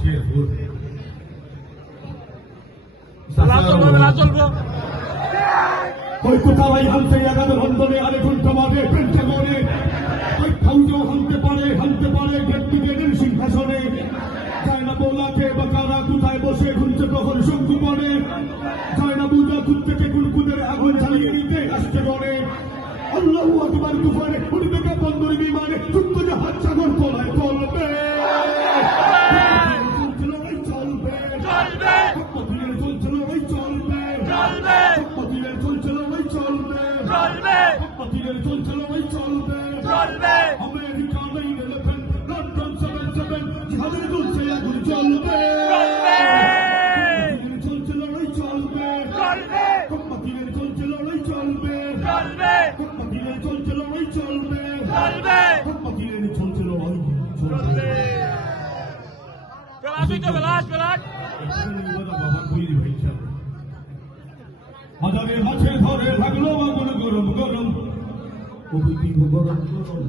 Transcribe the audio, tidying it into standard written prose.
শেরপুর ওই কোথায় হানতে আগামী লন্ডনে আরে ঘন্টা মারে পেন্টাগনে ওই ফাউজও হানতে পারে গেট ব্রিগেডের সিংহাসনে যায় না বোলাকে বাকারা কোথায় বসে ঘুরছে প্রহর শঙ্কু পড়ে যায় না বুঝা খুদ থেকে কুলকুদের আগুন জ্বালিয়ে নিতে আসতে গড়ে আল্লাহু আকবার তুফানে উঠবে কা বন্দর বিমানে যুদ্ধ জাহাজ সাগর তলায় চলবে আমেরিকা 9/11 লন্ডন 7/7 জিহাদের চলছে আগুন চলবে চলছে লড়াই চলবে কম্পাতিলের চলছে লড়াই চলবে কম্পাতিলের চলছে লড়াই চলবে কম্পাতিলের চলছে লড়াই চলবে মাঝারে মাঝে ধরে থাকলো আগুন গরম গরম গরম গরম